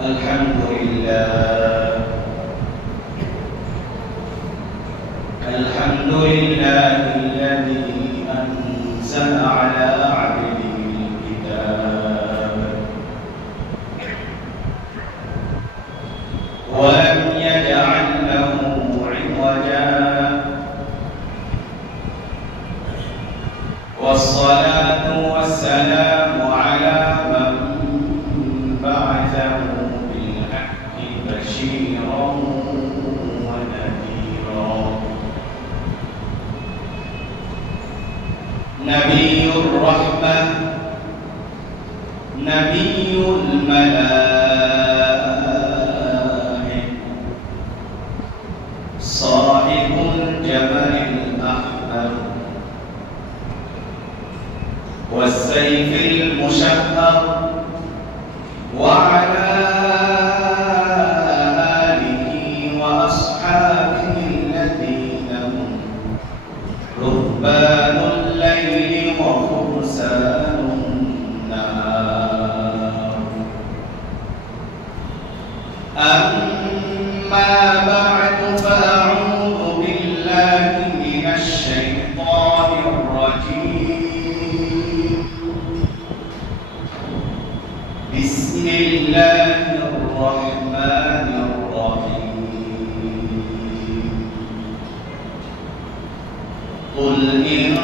الحمد لله الحمد لله الذي أنزل على عبده الكتاب ولم يجعل له عوجا والصلاة والسلام على من بعثه بالحق بشيرا ونذيرا نبي الرحمة نبي الملائكة صاحب الجبل الأحمر والسيف المشهر وعلى آله وأصحابه الذين هم رهبان الليل وفرسان النهار أما بعد فأعوذ بالله من الشيطان الرجيم بسم الله الرحمن الرحيم قل إن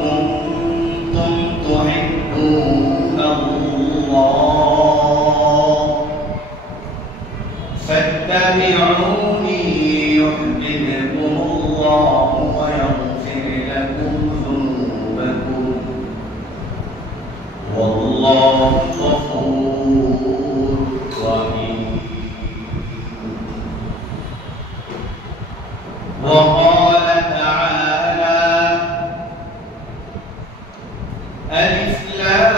كنتم تحبون الله فاتبعوني يحببكم الله ويغفر لكم ذنوبكم والله غفور رحيم وقال تعالى ألف لام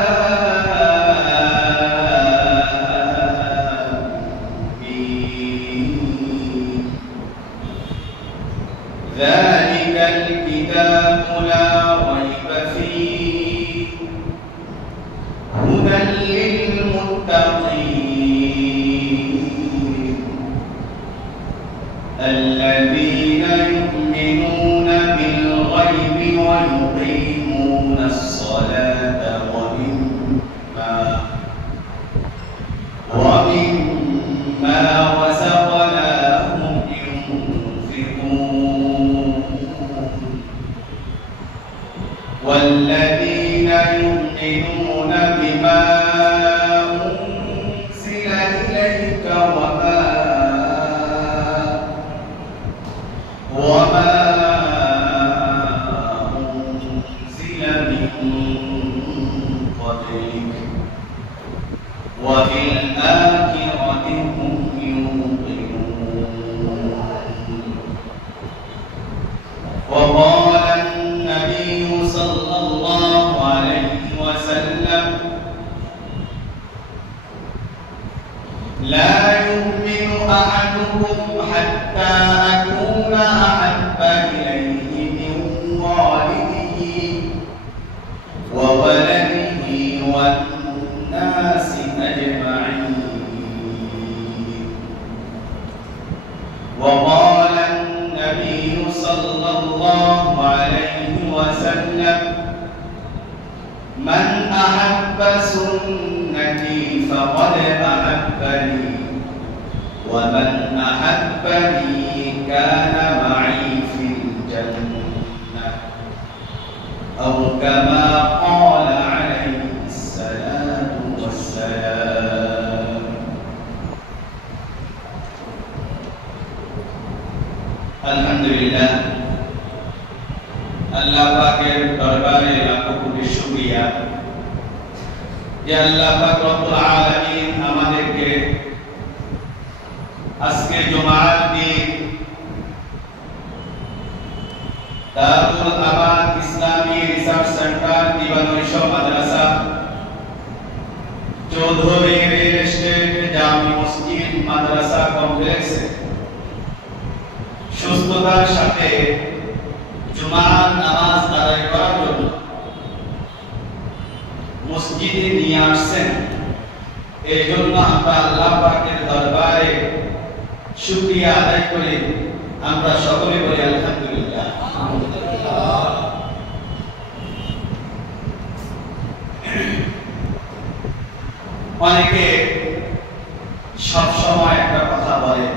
ميم ذلك الكتاب لا ريب فيه هدى للمتقين الذين يؤمنون بالغيب ويقيمون الصلاة ومما رزقناهم ينفقون والذين يؤمنون بما أنزل إليك وما أنزل من قبلك وبالآخرة هم يوقنون وقال النبي صلى الله عليه وسلم لا يؤمن أحدكم حتى أكون أحب إليه من والده وولده والناس أجمعين وقال النبي صلى الله عليه وسلم من أحب سنتي فقد أحبني ومن أحبني كان معي في الجنة أو كما قال عليه الصلاة والسلام الحمد لله আল্লাহ পাকের দরবারে লাখো কোটি শুকরিয়া যে আল্লাহ পাক রব্বুল আলামিন আমাদেরকে আজকে জুমার দিন দারুল আমান ইসলামী রিসার্চ সেন্টার দিবানৈশ মাদ্রাসা চৌধুরী রেল এস্টেট জামি মসজিদ মাদ্রাসা কমপ্লেক্সে সুস্থতার সাথে জুমার নামাজ আদায় করার জন্য মসজিদে নিয়ে আসছেন এই জন্য আমরা আল্লাহ পাকের দরবারে শুকরিয়া আদায় করি। আমরা সকলে বলি আলহামদুলিল্লাহ। অনেকে সব সময় একটা কথা বলে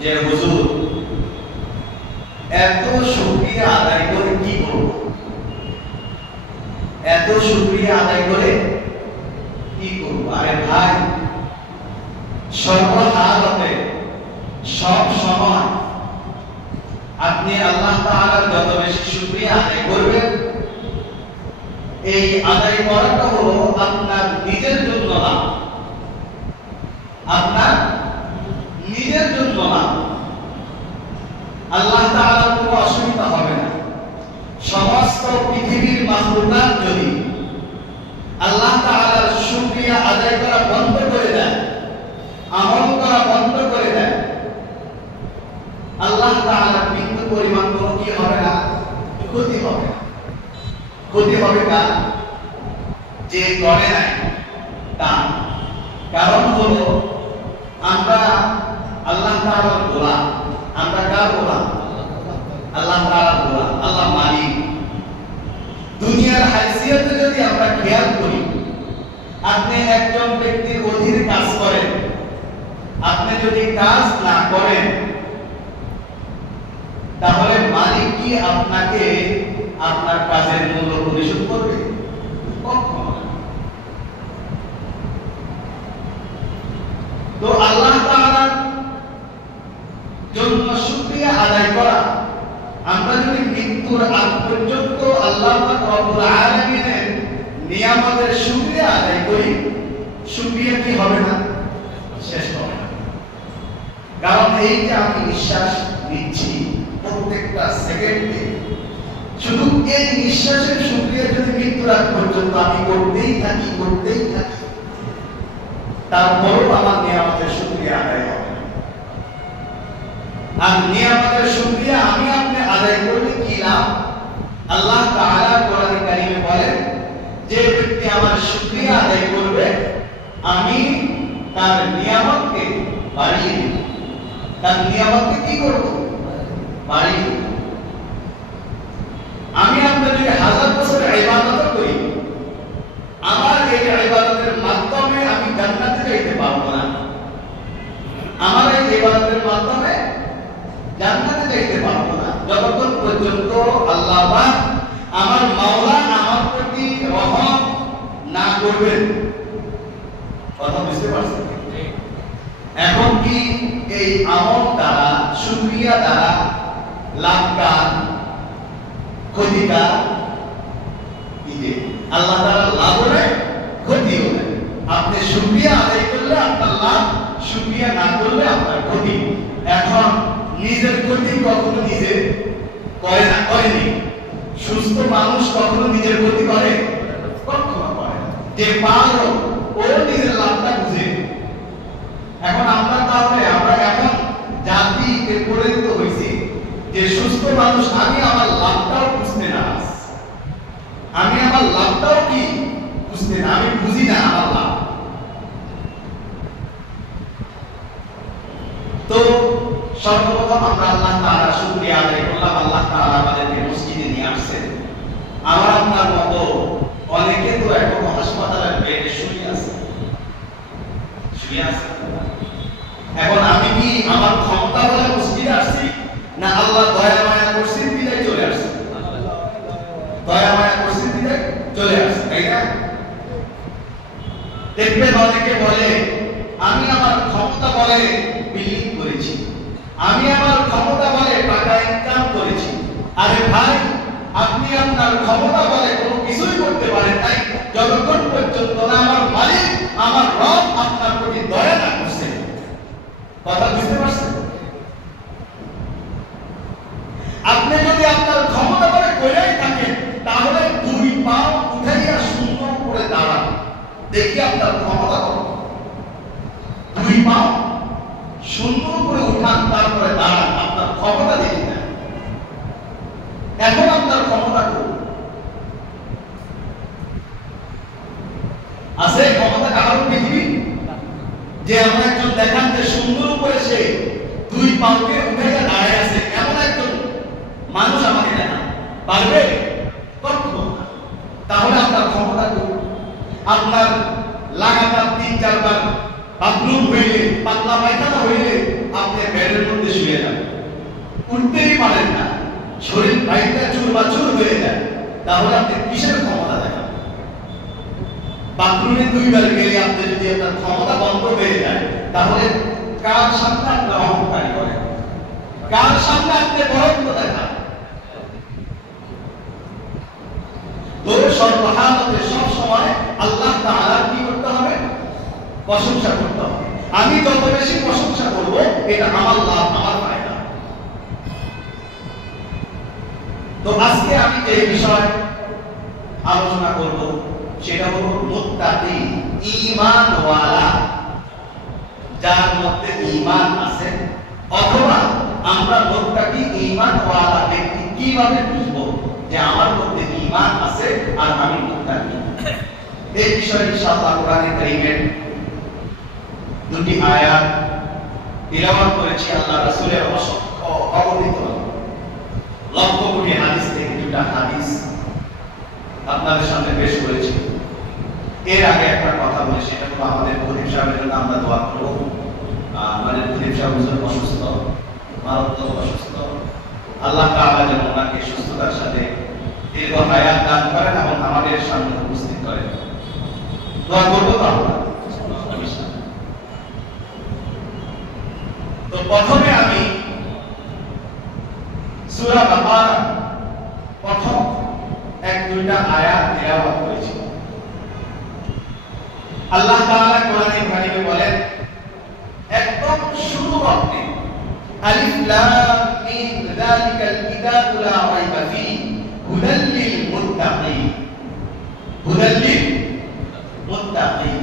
যে হুজুর এত শুকরিয়া আদায় করে কি করব, এত শুকরিয়া আদায় করে কি করব? আরে ভাই, সর্বহালতে সব সময় আপনি আল্লাহ তাআলার যত বেশি শুকরিয়া আদায় করবেন, এই আদায় করাটা হলো আপনার নিজের জন্য না, আপনার নিজের জন্য না। আল্লাহ তাআলার কোনো অসুবিধা হবে না। সমস্ত পৃথিবীর মাখলুকাত যদি আল্লাহ তাআলার শুকরিয়া আদায় করা বন্ধ করে দেয়, আমল করা বন্ধ করে দেয়, আল্লাহ তাআলার বিন্দু পরিমাণ কোনো কি হবে না, ক্ষতি হবে না। ক্ষতি হবে কার? যে করে নাই তার। কারণ হলো আমরা আল্লাহ তাআলার গোলাম। আমরা কার গোলাম? আল্লাহ তাআলার গোলাম। আল্লাহ মালিক। দুনিয়ার হাইসিয়তে যদি আমরা খেয়াল করি, আপনি একজন ব্যক্তির অধীনে কাজ করেন, আপনি যদি কাজ না করেন তাহলে মালিক কি আপনাকে আপনার কাজের মূল্য পরিশোধ করবে? কখনো না। তো আল্লাহ তাআলার জন্য শুকরিয়া আদায় করা, আমরা যদি মৃত্যুর আগ পর্যন্ত আল্লাহ পাক রব্বুল আলামিনের নিয়ামতের শুকরিয়া আদায় করি, শুকরিয়া কি হবে না? শেষ হবে না। কারণ এই যে আমি নিঃশ্বাস নিচ্ছি প্রত্যেকটা সেকেন্ডে, শুধু এই নিঃশ্বাসের শুকরিয়া যদি মৃত্যুর আগ পর্যন্ত আমি করতেই থাকি, তারপরও আমার নিয়ামতের শুকরিয়া আদায় হবে না। আর নিয়ামতের শুকরিয়া আমি আপনি আদায় করলে কি লাভ? আল্লাহ তাআলা কোরআনে কারিমে বলেন, যে ব্যক্তি আমার শুকরিয়া আদায় করবে আমি তার নিয়ামতকে বাড়িয়ে দেব। তার নিয়ামতকে কি করব? বাড়িয়ে দেব। আমি আপনার যদি 1000 বছর ইবাদত করি, আমার এই ইবাদতের মাধ্যমে আমি জান্নাতে যাইতে পারবো না। আমার এই ইবাদতের মাধ্যমে জান্নাতে যাইতে পারবো না যতক্ষণ পর্যন্ত আল্লাহ পাক আমার মাওলা আমার প্রতি রহম না করবেন। কথা বুঝতে পারছেন? এখন কি এই আমল দ্বারা, শুকরিয়া দ্বারা লাভ কার, ক্ষতি কার? আল্লাহ তাআলা লাভ হবে, ক্ষতি হবে। আপনি শুকরিয়া আদায় করলে আপনার লাভ, শুকরিয়া না করলে আপনার ক্ষতি। এখন নিজের ক্ষতি কখনো নিজে করে না, করেনি। সুস্থ মানুষ কখনো নিজের ক্ষতি করে? কখনো করে না। যে পারো ও নিজের লাভটা বুঝে। এখন আমরা তাহলে আমরা এখন জাতিতে পরিণত হয়েছি যে সুস্থ মানুষ আমি আমার লাভটাও বুঝতে না, আমি আমার লাভটাও কি বুঝতে না, আমি বুঝি না আমার লাভ। তো সর্বপ্রথম আমরা আল্লাহ তাআলার শুকরিয়া আদায় করলাম। আল্লাহ তাআলা আমাদেরকে মসজিদে নিয়ে আসছেন। আমার আপনার মতো অনেকে তো এখন হাসপাতালের বেডে শুয়ে আছে। এখন আমি কি আমার ক্ষমতা বলে মসজিদে আসছি, না আল্লাহ দয়া মায়া করছেন বিদায় চলে আসছি? দয়া মায়া করছেন বিদায় চলে আসছি, তাই না? দেখবেন অনেকে বলে আমি আমার ক্ষমতা বলে বিল্ডিং করেছি, আমি আমার ক্ষমতা বলে টাকা ইনকাম করেছি। আরে ভাই, আপনি আপনার ক্ষমতা বলে কোনো কিছুই করতে পারেন নাই যতক্ষণ পর্যন্ত না আমার মালিক, আমার রব আপনার প্রতি দয়া না করছে। কথা বুঝতে পারছেন? আপনি যদি আপনার ক্ষমতা বলে কইরাই থাকেন, তাহলে 2 পা উঠাইয়া সুন্দর করে দাঁড়ান, দেখি আপনার ক্ষমতা কত। 2 পা সুন্দর করে উঠান, তারপরে দাঁড়ান, আপনার ক্ষমতা দেখি না। এখন আপনার ক্ষমতা কত আছে? ক্ষমতা যে এমন একজন দেখান যে সুন্দর উপরে সে দুই পাউকে উঠে দাঁড়ায় আছে, এমন একজন মানুষ আমাকে দেখান, পারবে? কখনো না। তাহলে আপনার ক্ষমতা কই? আপনার লাগাতার ৩-৪ বার বাথরুম হইলে, পাতলা পায়খানা হইলে আপনি বেডের মধ্যে শুয়ে যান, উঠতেই পারেন না, শরীর বাইরটা চুরমাচুর হয়ে যায়, তাহলে আপনি কিসের ক্ষমতা দেখান? বাথরুমে 2 বার গেলে আপনি যদি আপনার ক্ষমতা বন্ধ হয়ে যায়, তাহলে কার সামনে আপনি অহংকারী করেন? কার সামনে আপনি বরত্ব দেখান? তো সর্বহালতে সব সময় আল্লাহ তাআলা কি করতে হবে? প্রশংসা করতে হবে। আমি যত বেশি প্রশংসা করব, এটা আমার লাভ, আমার ফায়দা। তো আজকে আমি যে বিষয় আলোচনা করব সেটা হলো মুত্তাকি, ঈমানওয়ালা, যার মধ্যে ঈমান আছে। অথবা আমরা মুত্তাকি ঈমানওয়ালা ব্যক্তি কিভাবে বুঝবো যে আমার মধ্যে ঈমান আছে আর আমি মুত্তাকি? এই বিষয়ে ইনশাআল্লাহ কোরআনে কারীমের দুটি আয়াত তিলাওয়াত করেছি। আল্লাহ রাসূলের অবতীর্ণ লক্ষ কোটি হাদিস থেকে দুটা হাদিস আপনাদের সামনে পেশ করেছি। এর আগে একটা কথা বলি, সেটা হলো আমাদের খতিব সাহেবের জন্য আমরা দোয়া করব। আমাদের খতিব সাহেব হুজুর অসুস্থ, মারাত্মক অসুস্থ। আল্লাহ তাআলা যেন ওনাকে সুস্থতার সাথে দীর্ঘ হায়াত দান করেন এবং আমাদের সামনে উপস্থিত করেন। দোয়া করব তো আমরা। তো প্রথমে আমি সূরা বাকারা প্রথম 1-2টা আয়াত তেলাওয়াত করেছি। আল্লাহ তাআলা কোরআনে কারীমে বলেন, একদম শুরু করতে আলিফ লাম মিম যালিকাল কিতাবু লা রাইবা ফীহি হুদাল লিল মুত্তাকিন। হুদাল লিল মুত্তাকিন,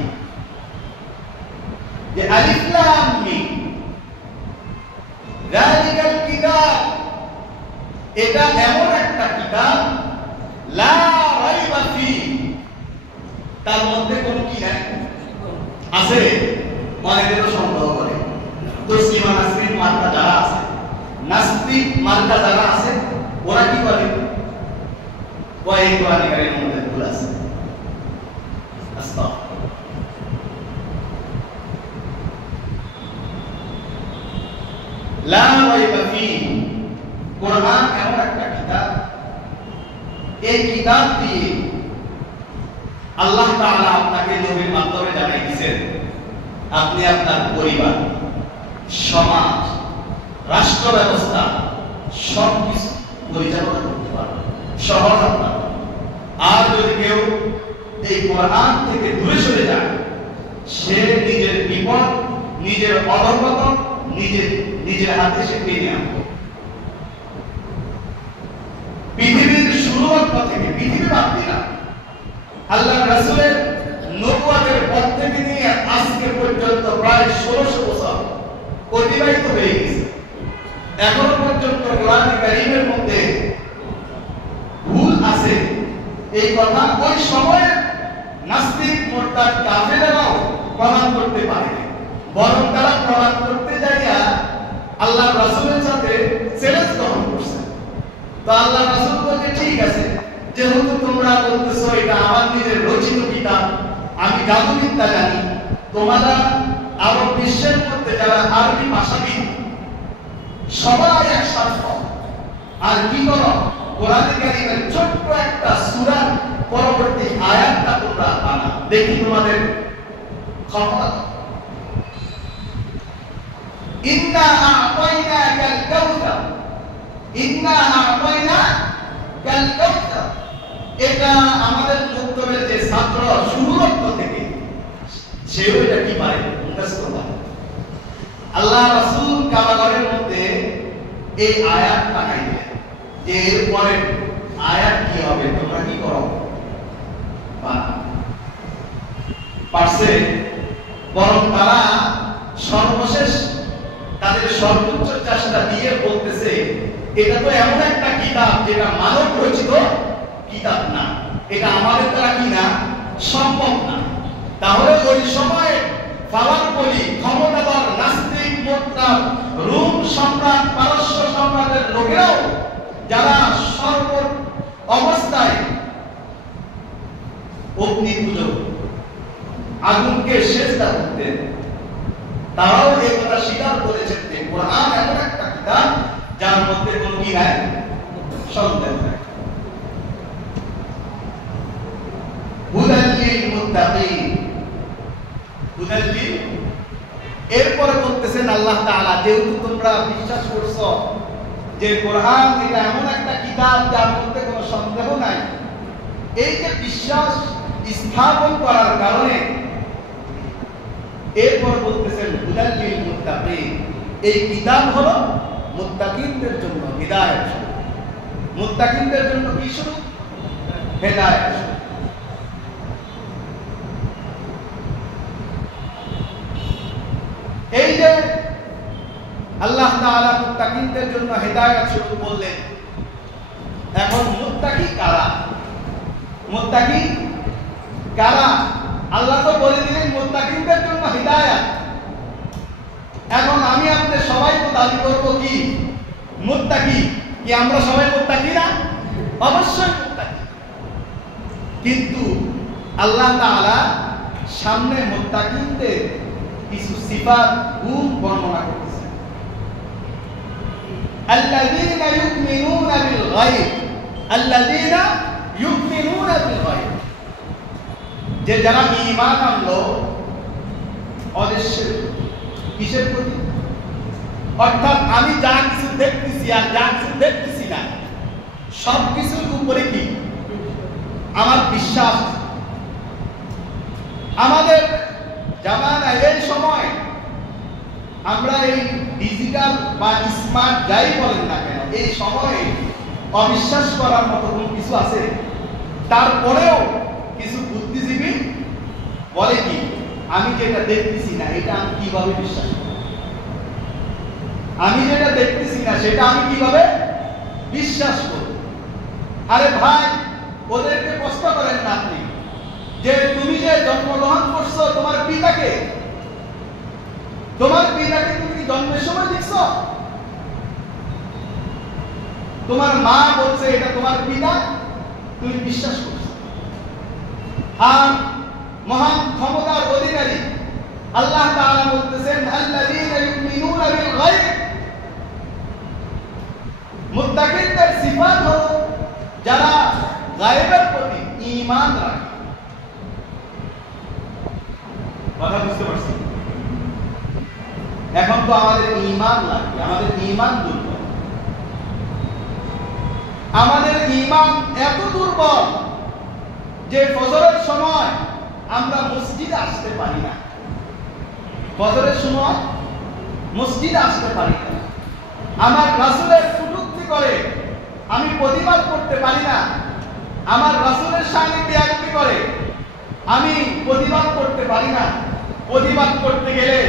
যে আলিফ লাম মিম যালিকাল কিতাব, এটা এমন একটা কিতাব, লা রাইবা ফীহি, তার মধ্যে কোনো কি নাই আছে? অনেকেরও সন্দেহ করে। তসলিমা নাসরিন মার্কা যারা আছে, নাস্তিক মার্কা যারা আছে, ওরা কি করে? ওই কোরআনে কারীমের মধ্যে ভুল আছে। আস্তাগফিরুল্লাহ। লা রাইবা ফীহি, কোরআন এমন একটা কিতাব, এই কিতাব দিয়ে আল্লাহ তাআলা আপনাকে নবীর মাধ্যমে জানাই দিয়েছেন আপনি আপনার পরিবার, সমাজ, রাষ্ট্র ব্যবস্থা সবকিছু পরিচালনা করতে পারবেন, সহজ আপনার। আর যদি কেউ এই কোরআন থেকে দূরে সরে যায়, সে নিজের বিপদ, নিজের অধঃপতন নিজের হাতে সে টেনে আনবে। পৃথিবীর শুরুর থেকে, পৃথিবী বাদ দিলাম, আল্লাহ রাসূলের নবুয়তের পর থেকে নিয়ে আজকে পর্যন্ত প্রায় 1600 বছর অতিবাহিত হয়ে গেছে। এখনো পর্যন্ত কোরআনে কারীমের মধ্যে ভুল আছে, এই কথা ওই সময়ে নাস্তিক মুরতাদ কাফেররাও প্রমাণ করতে পারেনি। বরং তারা প্রমাণ করতে যাইয়া আল্লাহ রাসূলের সাথে চ্যালেঞ্জ গ্রহণ করছে। তো আল্লাহ রাসূল বলে, ঠিক আছে, যেহেতু তোমরা বলতেছো এটা আমার নিজের রচিত কিতাব, আমি জাদুবিদ্যা জানি, তোমরা আরব বিশ্বের মধ্যে যারা আরবি ভাষাবিদ সবাই একসাথে হও, আর কি করো? কোরআনে কারীমের ছোট্ট একটা সূরার পরবর্তী আয়াতটা তোমরা বানাও, দেখি তোমাদের ক্ষমতা। ইন্না আ'তাইনাকাল কাউসার, ইন্না আ'তাইনাকাল কাউসার, এটা আমাদের মুক্তবের যে ছাত্র শুরুরত্ব থেকে সেও এটা কি পারে? মুখস্থ পারে। আল্লাহ রাসূল কাবাগরের মধ্যে এই আয়াত লাগাইলেন যে এরপরে আয়াত কি হবে, তোমরা কি করো? পারছে। বরং তারা সর্বশেষ তাদের সর্বোচ্চ চেষ্টা দিয়ে বলতেছে, এটা তো এমন একটা কিতাব যেটা মানব রচিত কিতাব না, এটা আমাদের দ্বারা কি না সম্ভব না। তাহলে ওই সময় ফালার বলি অগ্নি পূজক, আগুনকে সেজদা করতেন, তারাও এই কথা স্বীকার করেছেন যে কোরআন এমন একটা কিতাব যার মধ্যে কোনো কি নাই, সন্দেহ নাই। হুদাল লিল মুত্তাকিন, হুদাল লিল, এরপরে বলতেছেন আল্লাহ তাআলা, যেহেতু তোমরা বিশ্বাস করছো যে কোরআন এটা এমন একটা কিতাব যার মধ্যে কোনো সন্দেহ নাই, এই যে বিশ্বাস স্থাপন করার কারণে এরপর বলতেছেন হুদাল লিল মুত্তাকিন, এই কিতাব হলো মুত্তাকিনদের জন্য হিদায়াত স্বরূপ। মুত্তাকিনদের জন্য কি স্বরূপ? হিদায়াত স্বরূপ। এই যে আল্লাহ তাআলা মুত্তাকিনদের জন্য হিদায়াত স্বরূপ বললেন, এখন মুত্তাকি কারা? মুত্তাকি কারা? আল্লাহ তো বলে দিলেন মুত্তাকিনদের জন্য হিদায়াত। এখন আমি আপনি সবাই তো দাবি করব কি মুত্তাকি? কি আমরা সবাই মুত্তাকি না? অবশ্যই মুত্তাকি। কিন্তু আল্লাহ তাআলা সামনে মুত্তাকিনদের কিছু সিফাত, গুণ বর্ণনা করতেছেন। আল্লাযীনা ইউমিনুনা বিল গায়ব, আল্লাযীনা ইউমিনুনা বিল গায়ব, যে যারা ঈমান আনলো অদৃশ্যের, কিসের প্রতি? অর্থাৎ আমি যা কিছু দেখতেছি আর যা কিছু দেখতেছি না, সব কিছুর উপরে কি আমার বিশ্বাস। আমাদের জামানায় এই সময় আমরা এই ডিজিটাল বা স্মার্ট যাই বলেন না কেন, এই সময়ে অবিশ্বাস করার মতো কোনো কিছু আছে? তারপরেও কিছু বুদ্ধিজীবী বলে কি, আমি যেটা দেখতেছি না এটা আমি কিভাবে বিশ্বাস করব? আমি যেটা দেখতেছি না সেটা আমি কিভাবে বিশ্বাস করব? আরে ভাই, ওদেরকে প্রশ্ন করেন না আপনি যে তুমি যে জন্মগ্রহণ করছো, তোমার পিতাকে তুমি জন্মের সময় দেখছো? তোমার মা বলছে এটা তোমার পিতা, তুমি বিশ্বাস করছো। আর মহান ক্ষমতার অধিকারী আল্লাহ তাআলা বলতেছেন আল্লাযীনা ইউমিনুনা বিল গায়ব, মুত্তাকিনদের সিফাত হলো যারা গায়বের প্রতি ঈমান রাখে। কথা বুঝতে পারছেন? এখন তো আমাদের ঈমান লাগবে, আমাদের ঈমান দুর্বল। আমাদের ঈমান এত দুর্বল যে ফজরের সময় আমরা মসজিদে আসতে পারি না। ফজরের সময় মসজিদে আসতে পারি না। আমার রাসূলের কটূক্তি করে আমি প্রতিবাদ করতে পারি না। আমার রাসূলের শানে বেয়াদবি করে আমি প্রতিবাদ করতে পারি না। প্রতিবাদ করতে গেলে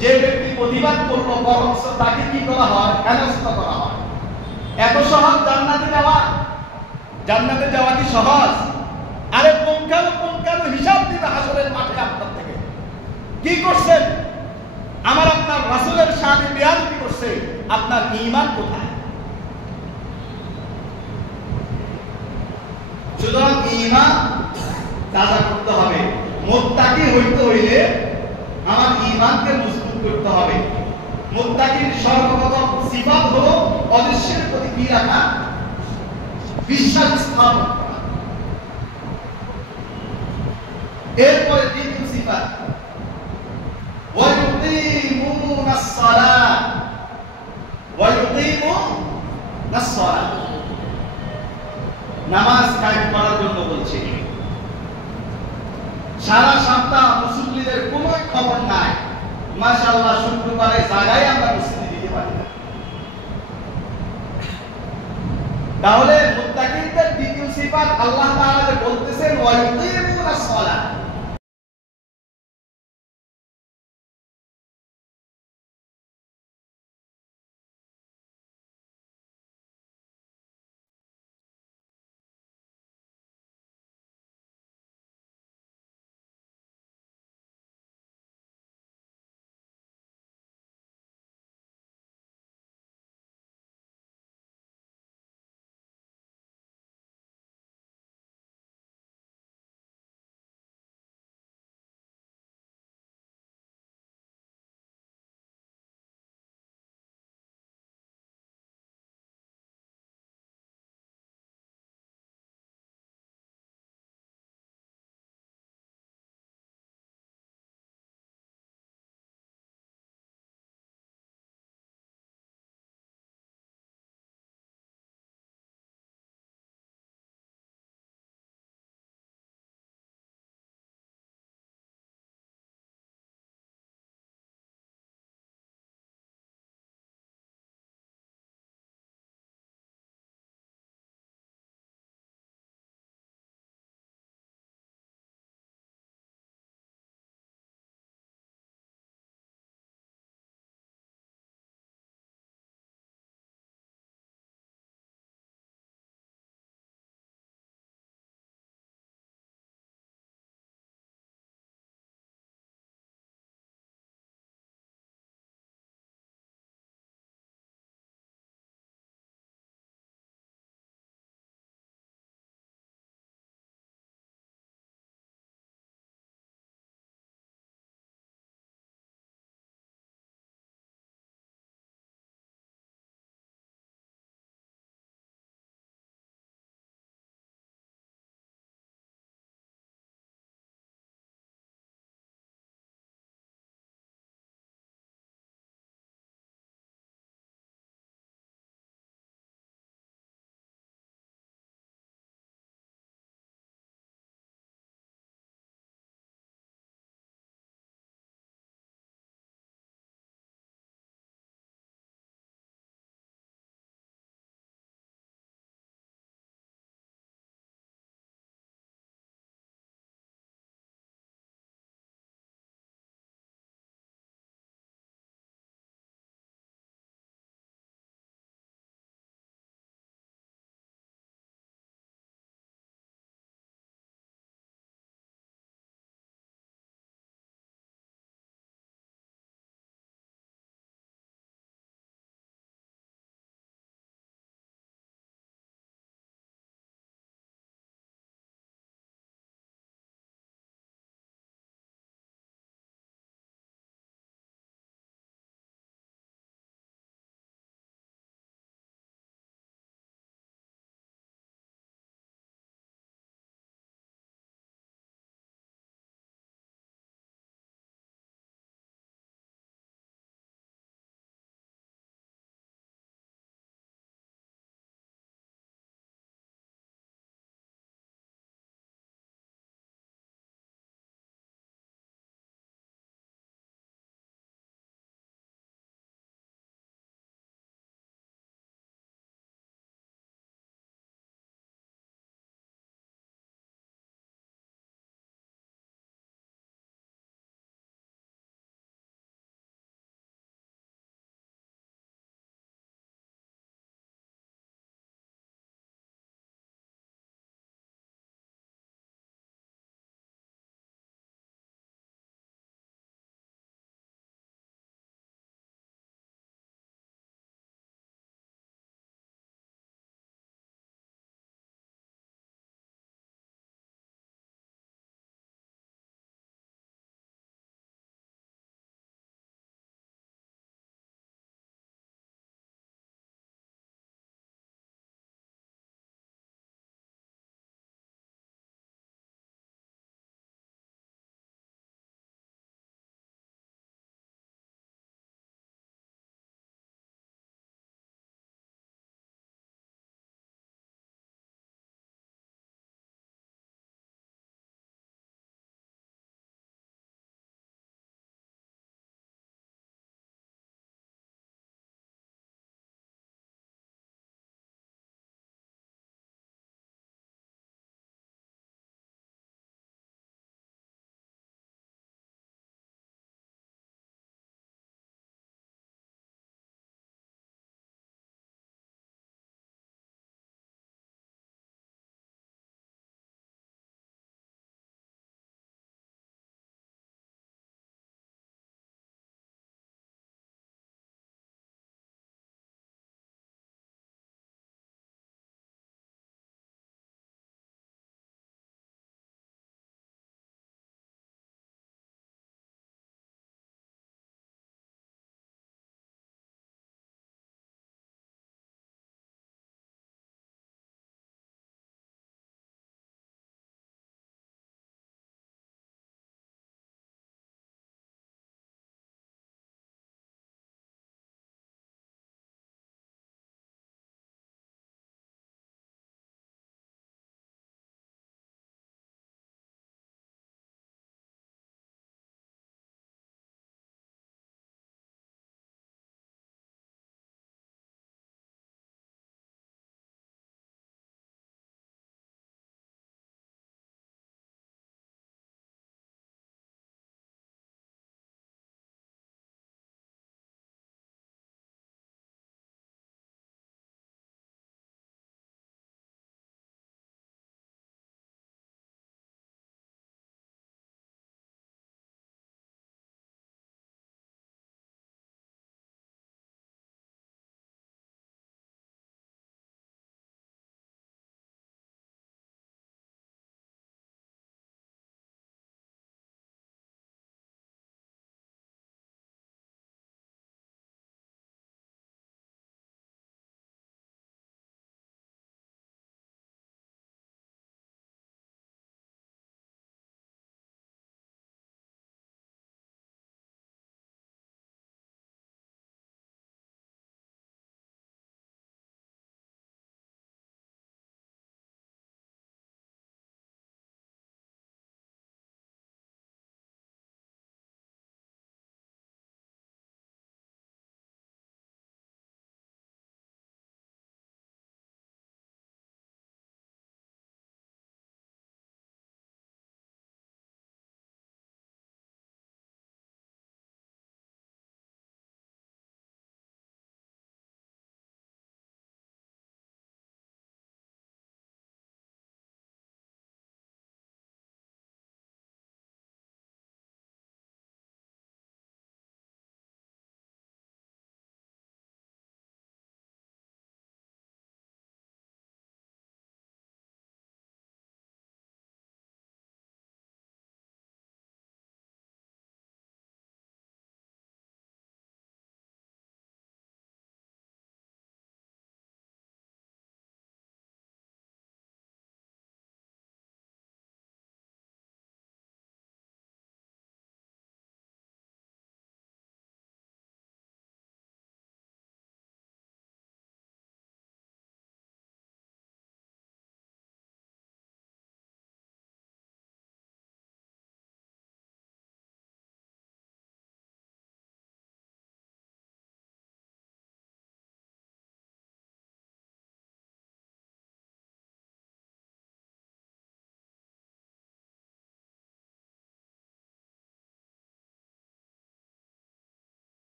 যে ব্যক্তি প্রতিবাদ করলো বরং তাকে কি করা হয়? হেনস্থা করা হয়। এত সহজ জান্নাতে যাওয়া? জান্নাতে যাওয়া কি সহজ? আরে পুঙ্খানু হিসাব দিবে হাসরের মাঠে আপনার থেকে। কি করছেন? আমার আপনার রাসূলের শানে বেয়াদবি করছে, আপনার ঈমান কোথায়? সুতরাং ঈমান তাজা করতে হবে। মুত্তাকি হইতে হইলে আমার ঈমানকে মজবুত করতে হবে। মুত্তাকির সর্বপ্রথম সিফাত হলো অদৃশ্যের প্রতি কি রাখা? বিশ্বাস স্থাপন করা। এরপরে দ্বিতীয় সিফাত ওয়া ইউকিমুনাস সালাত, ওয়া ইউকিমুনাস সালাত, নামাজ কায়েম করার জন্য বলছে। সারা সপ্তাহ মুসল্লিদের কোনো খবর নাই, মাশাআল্লাহ শুক্রবারে জায়গায় আমরা মসজিদে দিতে পারি না। তাহলে মুত্তাকিনদের দ্বিতীয় সিফাত আল্লাহ তাআলা বলতেছেন ওয়া ইউকিমুনাস সালাত,